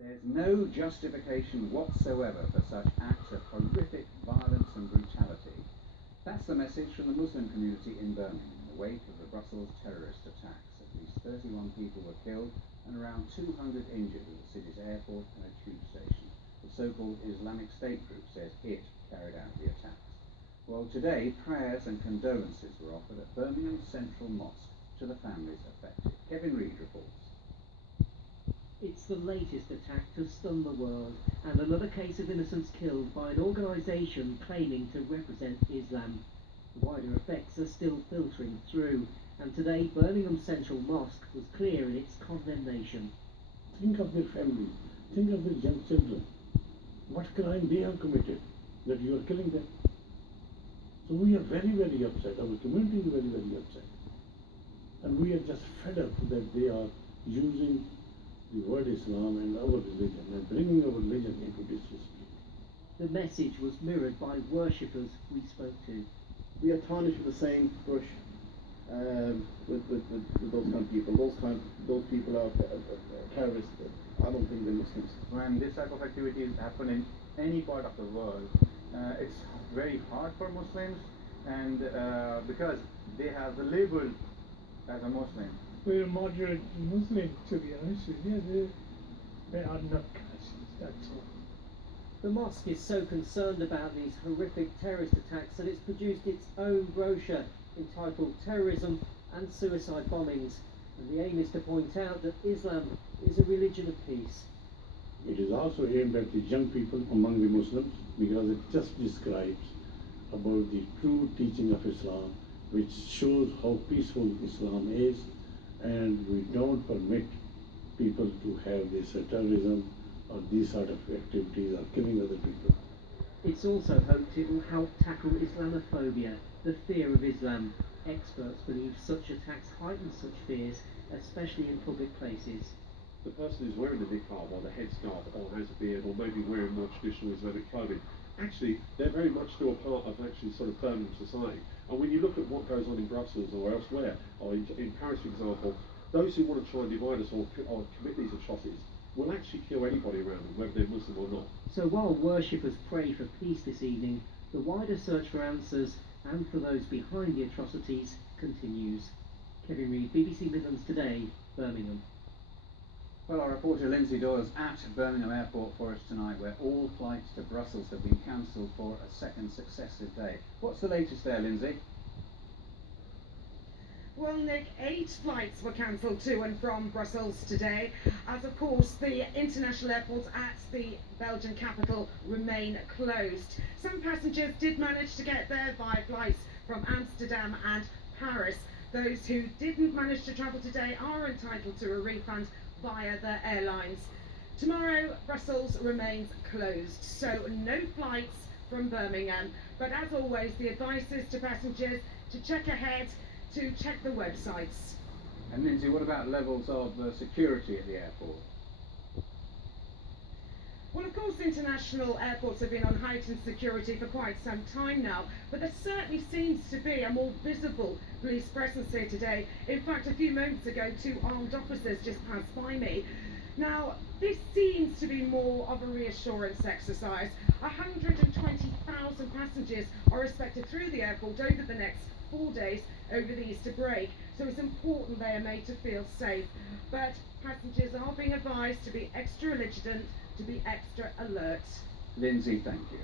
There's no justification whatsoever for such acts of horrific violence and brutality. That's the message from the Muslim community in Birmingham in the wake of the Brussels terrorist attacks. At least 31 people were killed and around 200 injured at the city's airport and a tube station. The so-called Islamic State group says it carried out the attacks. Well, today, prayers and condolences were offered at Birmingham Central Mosque to the families affected. Kevin Reid reports. It's the latest attack to stun the world, and another case of innocents killed by an organisation claiming to represent Islam. The wider effects are still filtering through, and today Birmingham Central Mosque was clear in its condemnation. Think of their family, think of their young children. What crime they have committed that you are killing them. So we are very, very upset. Our community is very, very upset. And we are just fed up that they are using the word Islam and our religion and bringing our religion into disrepute. The message was mirrored by worshippers we spoke to. We are tarnished with the same brush with those kind of people. Those people are terrorists. I don't think they're Muslims. When this type of activities happen in any part of the world, it's very hard for Muslims, and because they have the label as a Muslim. We're moderate Muslim, to be honest with you. They are not Christians, that's all. The mosque is so concerned about these horrific terrorist attacks that it's produced its own brochure entitled Terrorism and Suicide Bombings, and the aim is to point out that Islam is a religion of peace. It is also aimed at the young people among the Muslims because it just describes about the true teaching of Islam, which shows how peaceful Islam is, and we don't permit people to have this terrorism or these sort of activities or killing other people. It's also hoped it will help tackle Islamophobia, the fear of Islam. Experts believe such attacks heighten such fears, especially in public places. The person who's wearing the niqab or the headscarf or has a beard or maybe wearing more traditional Islamic clothing, actually they're very much still a part of actually sort of Birmingham society. And when you look at what goes on in Brussels or elsewhere, or in Paris for example, those who want to try and divide us or commit these atrocities will actually kill anybody around them, whether they're Muslim or not. So while worshippers pray for peace this evening, the wider search for answers and for those behind the atrocities continues. Kevin Reid, BBC Midlands Today, Birmingham. Well, our reporter Lindsay Doyle's at Birmingham Airport for us tonight, where all flights to Brussels have been cancelled for a second successive day. What's the latest there, Lindsay? Well, Nick, 8 flights were cancelled to and from Brussels today, as of course the international airports at the Belgian capital remain closed. Some passengers did manage to get there via flights from Amsterdam and Paris. Those who didn't manage to travel today are entitled to a refund via the airlines. Tomorrow, Brussels remains closed, so no flights from Birmingham. But as always, the advice is to passengers to check ahead, to check the websites. And Lindsay, what about levels of security at the airport? Well, of course, international airports have been on heightened security for quite some time now, but there certainly seems to be a more visible police presence here today. In fact, a few moments ago, 2 armed officers just passed by me. Now, this seems to be more of a reassurance exercise. 120,000 passengers are expected through the airport over the next 4 days over the Easter break, so it's important they are made to feel safe. But passengers are being advised to be extra vigilant, to be extra alert. Lindsay, thank you.